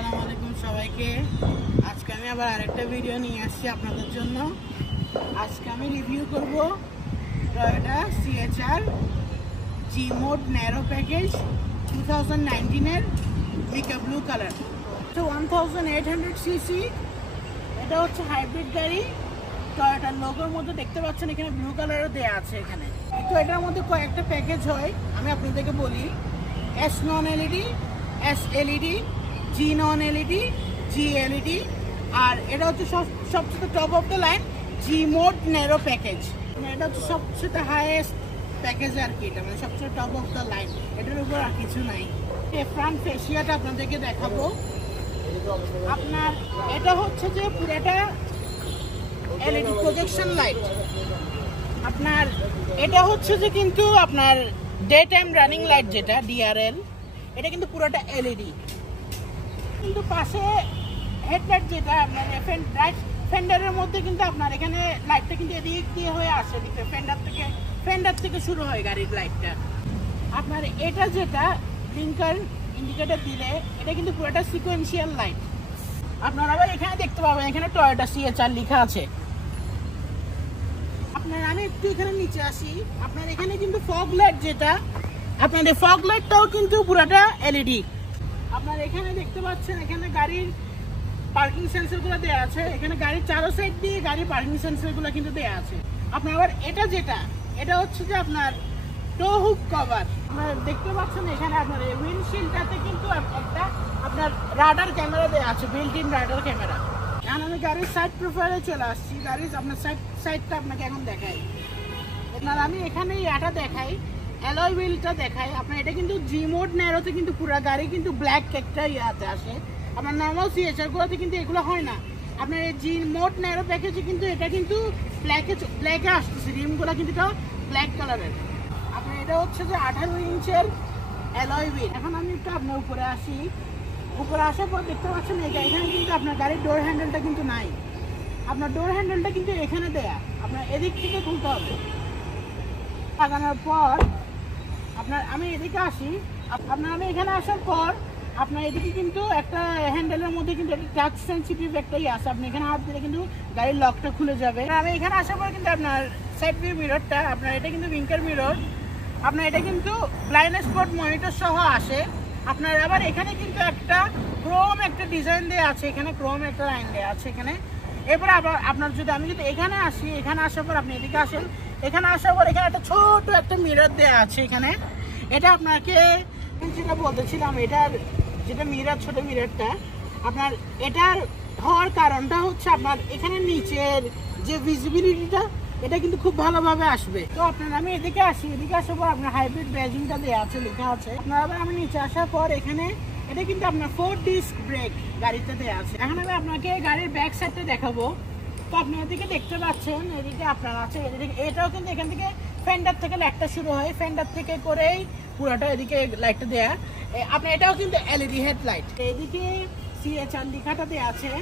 আসসালামু আলাইকুম সবাইকে। আজকে আমি আবার আরেকটা ভিডিও নিয়ে আসছি আপনাদের জন্য। আজকে আমি রিভিউ করব Toyota CHR G Mode narrow package 2019 এর লিকা ব্লু কালার। তো 1800 সিসি, এটা হচ্ছে হাইব্রিড গাড়ি। টয়োটার লোগোর মধ্যে দেখতে পাচ্ছেন এখানে ব্লু কালারও দেওয়া আছে এখানে। তো এটার মধ্যে কয়েকটা প্যাকেজ হয়, আমি আপনাদেরকে বলি। S নন এলইডি, S এলইডি, G নন এলইডি, G এলইডি, আর এটা হচ্ছে সবচেয়ে top of the line G mode narrow package. এটা হচ্ছে সবচেয়ে হাইয়েস্ট প্যাকেজ আর কি, এটা মানে সবচেয়ে টপ অফ দ্য লাইন, এটার উপর আর কিছু নাই। ফ্রন্ট ফেসিয়াটা আপনাদেরকে দেখাবো। আপনার এটা হচ্ছে যে পুরোটা এলইডি প্রজেকশন লাইট। আপনার এটা হচ্ছে যে কিন্তু আপনার ডে টাইম রানিং লাইট যেটা DRL, এটা কিন্তু পুরোটা এলইডি। কিন্তু পাশে হেডলাইট যেটা আপনার রাইট ফেন্ডারের মধ্যে কিন্তু আপনার এখানে লাইটটা কিন্তু এদিক দিয়ে হয়ে আসে, ফেন্ডার থেকে শুরু হয় গাড়ির লাইটটা। আপনার এটা যেটা ব্লিঙ্কার ইন্ডিকেটর দিলে এটা কিন্তু পুরোটা সিকোয়েন্সিয়াল লাইট। আপনারা আবার এখানে দেখতে পাবেন এখানে টয়োটা CHR লেখা আছে। আপনার আমি একটু এখানে নিচে আসি, আপনার এখানে কিন্তু ফগ লাইট যেটা, আপনার এই ফগ লাইটটাও কিন্তু পুরোটা এলইডি। আপনার এখানে দেখতে পাচ্ছেন এখানে গাড়ির পার্কিং সেন্সরগুলো দেওয়া আছে, এখানে গাড়ির চারো সাইড দিয়ে গাড়ির পার্কিং সেন্সরগুলো কিন্তু দেওয়া আছে। আপনার আবার এটা যেটা, এটা হচ্ছে যে আপনার টো হুক কভার। আপনারা দেখতে পাচ্ছেন এখানে আপনার এই উইন্ডশিল্ডটাতে কিন্তু একটা আপনার রাডার ক্যামেরা দেওয়া আছে, বিল্ট ইন রাডার ক্যামেরা। এখন আমি গাড়ির সাইড প্রোফাইলে চলে আসছি, গাড়ির আপনার সাইডটা আপনাকে এখন দেখাই। আপনার আমি এখানে এটা দেখাই, অ্যালয় হুইলটা দেখাই। আপনার এটা কিন্তু G মোড ন্যারোতে কিন্তু পুরো গাড়ি কিন্তু ব্ল্যাক একটা ইয়াতে আসে। আপনার নর্মাল CHR গুলোতে কিন্তু এগুলো হয় না। আপনার এই G মোড ন্যারো প্যাকেজে কিন্তু এটা কিন্তু ব্ল্যাকে আসতেছে, রিমগুলো কিন্তু এটা ব্ল্যাক কালারের। আপনার এটা হচ্ছে যে 18 ইঞ্চের অ্যালয় হুইল। এখন আমি একটু আপনার উপরে আসি, উপরে আসার পর দেখতে পাচ্ছেন এখানে কিন্তু আপনার গাড়ির ডোর হ্যান্ডেলটা কিন্তু নাই। আপনার ডোর হ্যান্ডেলটা কিন্তু এখানে দেয়া, আপনার এদিক থেকে খুলতে হবে। লাগানোর পর আপনার আমি এদিকে আসি, আপনার আমি এখানে আসার পর আপনার এদিকে কিন্তু একটা হ্যান্ডেলের মধ্যে কিন্তু একটা টাচ সেন্সিটিভ একটা আছে। আপনি এখানে হাত দিলে কিন্তু গাড়ির লকটা খুলে যাবে। আমি এখানে আসার পর কিন্তু আপনার সাইড ভিউ মিররটা, আপনার এটা কিন্তু উইঙ্কার মিরর। আপনার এটা কিন্তু ব্লাইন্ড স্পট মনিটর সহ আসে। আপনার আবার এখানে কিন্তু একটা ক্রোম একটা ডিজাইন দেওয়া আছে, এখানে ক্রোম একটা লাইন দেওয়া আছে এখানে। এরপর আবার আপনার আমি যদি এখানে আসি, এখানে আসার পর আপনি এদিকে আসেন, এখানে আসার পর এখানে একটা ছোট একটা মিরর দেওয়া আছে এখানে। এটা আপনাকে যেটা বলতেছিলাম, এটার যেটা মিরর, ছোট মিররটা আপনার এটার হওয়ার কারণটা হচ্ছে আপনার এখানে নিচের যে ভিজিবিলিটিটা এটা কিন্তু খুব ভালোভাবে আসবে। তো আপনার আমি এদিকে আসি, এদিকে আসার পর আপনার হাইব্রিড ব্যাজিংটা দেওয়া আছে, লেখা আছে। আপনার আবার আমি নিচে আসার পর এখানে এটা কিন্তু আপনার 4 ডিস্ক ব্রেক গাড়িতে দেওয়া আছে। এখন আমি আপনাকে গাড়ির ব্যাক সাইডটা দেখাবো। তো আপনি এদিকে দেখতে পাচ্ছেন এদিকে আপনার আছে, এদিকে এটাও কিন্তু এখান থেকে ফেন্ডার থেকে লাইটটা শুরু হয়, ফেন্ডার থেকে করেই পুরোটা এদিকে লাইটটা দেয়া। আপনার এটাও কিন্তু এলইডি হেডলাইট। এদিকে CHR লেখাটা দেওয়া আছে।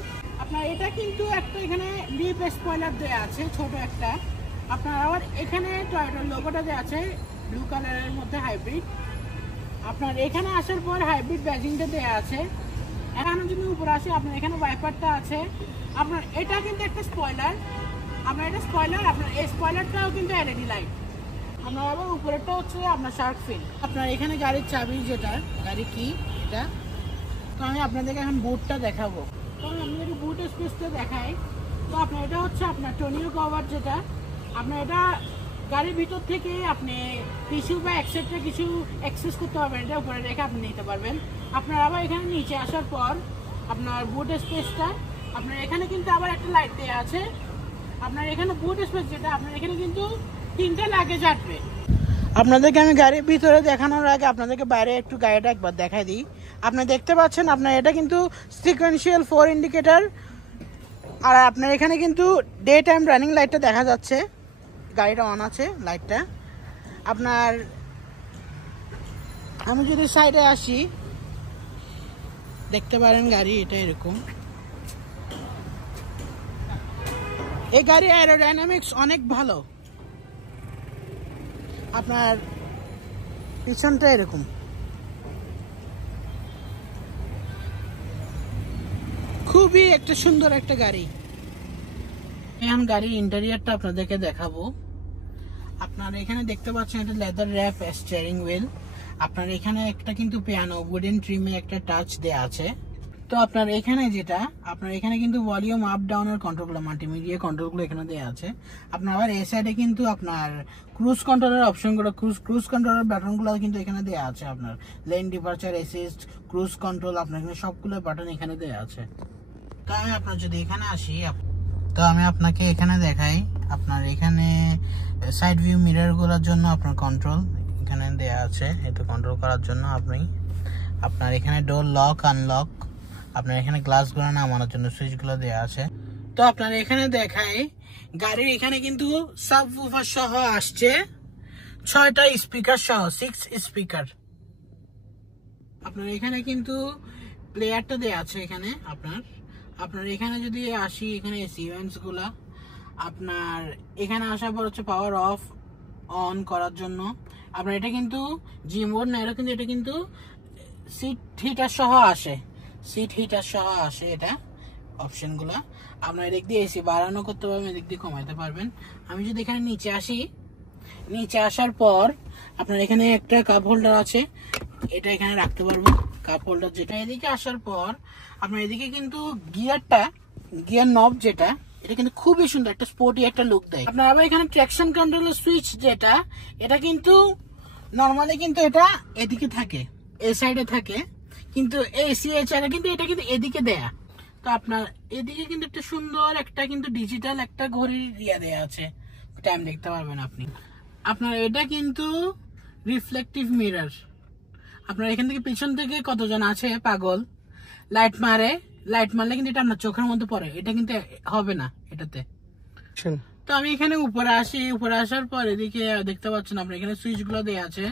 আপনার এটা কিন্তু একটা এখানে লিপ স্পয়লার দেওয়া আছে ছোট একটা। আপনার আবার এখানে টয়োটার লোগোটা দেওয়া আছে ব্লু কালারের মধ্যে হাইব্রিড। আপনার এখানে আসার পর হাইব্রিড ব্যাজিংটা দেওয়া আছে। এখন যদি উপরে আসে আপনার এখানে ওয়াইপারটা আছে। আপনার এটা কিন্তু একটা স্পয়লার, আপনার এটা স্পয়লার, আপনার এই স্পয়লারটাও কিন্তু এলইডি লাইট। আপনার আবার উপরেরটা হচ্ছে আপনার শার্ক ফিন। আপনার এখানে গাড়ির চাবি যেটা, গাড়ি কি এটা। তো আমি আপনাদেরকে এখন বুটটা দেখাবো। তো আমি যদি বুট স্পেসটা দেখাই, তো আপনার এটা হচ্ছে আপনার টোনিও কভার যেটা। আপনার এটা গাড়ির ভিতর থেকে আপনি টিস্যু বা এক্সেট্রা কিছু অ্যাক্সেস করতে পারবেন, এটা উপরে রেখে আপনি নিতে পারবেন। আপনার আবার এখানে নিচে আসার পর আপনার বুট স্পেসটা, আপনার এখানে কিন্তু আবার একটা লাইট দেওয়া আছে। আপনার এখানে বুট স্পেস যেটা, আপনার এখানে কিন্তু 3টা লাগেজ আসবে। আপনাদেরকে আমি গাড়ির ভিতরে দেখানোর আগে আপনাদেরকে বাইরে একটু গাড়িটা একবার দেখাই দিই। আপনি দেখতে পাচ্ছেন আপনার এটা কিন্তু সিকোয়েন্সিয়াল 4 ইন্ডিকেটর, আর আপনার এখানে কিন্তু ডে টাইম রানিং লাইটটা দেখা যাচ্ছে, গাড়িটা অন আছে লাইটটা। আপনার আমি যদি সাইডে আসি দেখতে পারেন গাড়ি এটা এরকম। এই গাড়ি অ্যারোডাইনামিক্স অনেক ভালো। আপনার পিছনটা এরকম, খুবই একটা সুন্দর একটা গাড়ি। এখন গাড়ির ইন্টেরিয়রটা আপনাদেরকে দেখাবো। আপনারা এখানে দেখতে পাচ্ছেন এটা লেদার র্যাপ স্টিয়ারিং হুইল। আপনার এখানে একটা কিন্তু পিয়ানো উডেন ট্রিমে একটা টাচ দেয়া আছে। তো আপনার এখানে যেটা আপনার এখানে কিন্তু ভলিউম আপ ডাউনের কন্ট্রোলগুলো মাল্টিমিডিয়া কন্ট্রোলগুলো এখানে দেওয়া আছে। আপনার আবার এই সাইডে কিন্তু আপনার ক্রুজ কন্ট্রোলের অপশনগুলো ক্রুজ কন্ট্রোলের বাটনগুলো কিন্তু এখানে দেওয়া আছে। আপনার lane departure assist cruise control আপনার এখানে সবগুলো বাটন এখানে দেওয়া আছে। তো আমি আপনার যদি এখানে আসি, তো আমি আপনাকে এখানে দেখাই। আপনার এখানে সাইড ভিউ মিররগুলোর জন্য আপনার কন্ট্রোল এখানে দেওয়া আছে। এটা কন্ট্রোল করার জন্য আপনার এখানে ডোর লক আনলক, আপনার এখানে গ্লাসগুলো নামানোর জন্য সুইচগুলো দেওয়া আছে। তো আপনার এখানে দেখাই গাড়ির এখানে কিন্তু সাবউফার সহ আসছে 6টা স্পিকার সহ 6 স্পিকার। আপনার এখানে কিন্তু প্লেয়ারটা দেওয়া আছে। এখানে আপনার এখানে যদি আসি, এখানে এসি ইভেন্টস গুলা আপনার এখানে আসার পর হচ্ছে পাওয়ার অফ অন করার জন্য। আপনার এটা কিন্তু জি মোড না, এটা কিন্তু সিট হিটার সহ আসে, এটা অপশনগুলো। আপনার এদিক দিয়ে এসি বাড়ানো করতে পারবেন, এদিক দিয়ে কমাতে পারবেন। আমি যদি এখানে নিচে আসি, নিচে আসার পর আপনার এখানে একটা কাপ হোল্ডার আছে, এটা এখানে রাখতে পারবো কাপ হোল্ডার যেটা। এদিকে আসার পর আপনার এদিকে কিন্তু গিয়ার নব যেটা, এটা কিন্তু খুবই সুন্দর একটা স্পোর্টি একটা লুক দেয়। আপনার আবার এখানে ট্র্যাকশন কন্ট্রোলের সুইচ যেটা, এটা কিন্তু নর্মালি কিন্তু এটা এদিকে থাকে, এই সাইডে থাকে, কিন্তু এই সিএচআর কিন্তু এটা কিন্তু এদিকে দেয়া। তো আপনার এদিকে কিন্তু একটা সুন্দর একটা কিন্তু ডিজিটাল একটা ঘড়ির দেয়া আছে, টাইম দেখতে পারবেন আপনি। আপনার এটা কিন্তু রিফ্লেকটিভ মিরর। আপনার এখান থেকে পিছন থেকে কতজন আছে পাগল লাইট মারলে কিন্তু এটা আপনার চোখের মধ্যে পড়ে, এটা কিন্তু হবে না এটাতে। তো আমি এখানে উপরে আসি, উপরে আসার পর এদিকে দেখতে পাচ্ছেন আপনার এখানে সুইচ গুলো দেওয়া আছে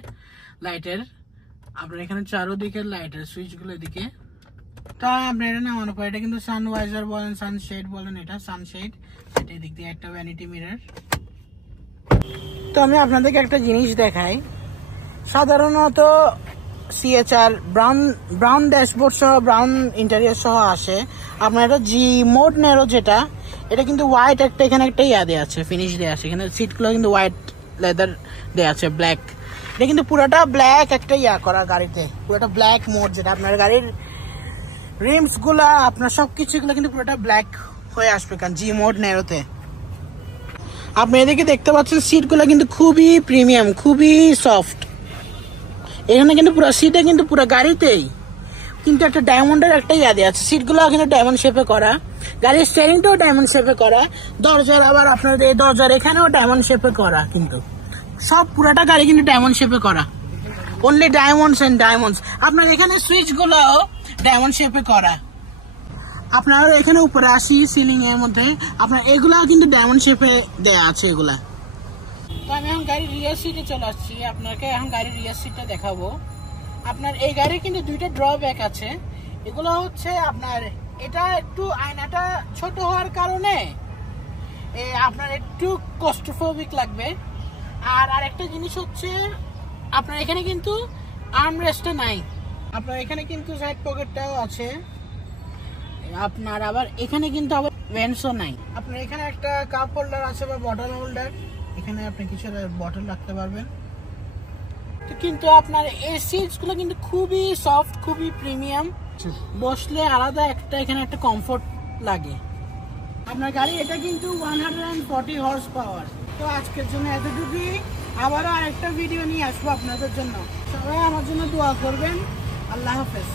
লাইটের। আপনার এখানে চারোদিকের লাইটের সুইচ গুলো এদিকে। তো আপনার এটা নামানোর পর এটা কিন্তু সানভাইজার বলেন, সানশেড বলেন, এটা সানশেড, এটা এদিক দিয়ে একটা ভ্যানিটি মিরর। তো আমি আপনাদেরকে একটা জিনিস দেখাই। সাধারণত সিএচআর ব্রাউন ড্যাশবোর্ড সহ ব্রাউন ইন্টেরিয়র সহ আসে। আপনার এটা জি মোড নেরো যেটা, এটা কিন্তু হোয়াইট একটা এখানে একটা দেওয়া আছে, ফিনিশ দেওয়া আছে। এখানে সিটগুলো কিন্তু হোয়াইট লেদার দেওয়া আছে, ব্ল্যাক। এটা কিন্তু পুরোটা ব্ল্যাক একটা করা গাড়িতে, পুরোটা ব্ল্যাক মোড যেটা। আপনার গাড়ির রিমস গুলা আপনার সবকিছু কিন্তু পুরোটা ব্ল্যাক হয়ে আসবে, কারণ জি মোড নেরোতে। আপনি এদিকে দেখতে পাচ্ছেন সিটগুলো কিন্তু খুবই প্রিমিয়াম, খুবই সফট। এখানে কিন্তু পুরো সিটে কিন্তু পুরো গাড়িতেই কিন্তু একটা ডায়মন্ডের একটা দেওয়া আছে। সিটগুলো কিন্তু ডায়মন্ড শেপে করা, গাড়ির স্টিয়ারিংটাও ডায়মন্ড শেপে করা, দরজার আবার আপনার এই দরজার এখানেও ডায়মন্ড শেপে করা। কিন্তু সব পুরাটা গাড়ি কিন্তু ডায়মন্ড শেপে করা, অনলি ডায়মন্ডস এন্ড ডায়মন্ডস। আপনার এখানে সুইচ গুলো ডায়মন্ড শেপে করা। আপনার এখানে উপরে আসি সিলিং এর মধ্যে, আপনার এগুলা কিন্তু ডায়মন্ড শেপে দেয়া আছে এগুলা। তো আমি এখন গাড়ির রিয়ার সিটে চলে আসছি, আপনাকে এখন গাড়ির রিয়ার সিটটা দেখাবো। আপনার এই গাড়ির কিন্তু দুইটা ড্রব্যাক আছে। এগুলো হচ্ছে আপনার এটা একটু আয়নাটা ছোট হওয়ার কারণে আপনার একটু কস্টোফোবিক লাগবে। আর আরেকটা জিনিস হচ্ছে আপনার এখানে কিন্তু আর্মরেস্টটা নাই। আপনার এখানে কিন্তু সাইড পকেটটাও আছে। আপনার আবার এখানে কিন্তু আবার ভেন্টসও নাই। আপনার এখানে একটা কাপ হোল্ডার আছে বা বটল হোল্ডার, এখানে আপনি কিছু বটল রাখতে পারবেন। তো কিন্তু আপনার এই সিটস গুলো কিন্তু খুবই সফট, খুবই প্রিমিয়াম, বসলে আলাদা একটা এখানে একটা কমফোর্ট লাগে। আপনার গাড়ি এটা কিন্তু 140 হর্স পাওয়ার। তো আজকের জন্য এতটুকুই, আবারও আরেকটা ভিডিও নিয়ে আসবো আপনাদের জন্য। সবাই আমার জন্য দোয়া করবেন। আল্লাহ হাফেজ।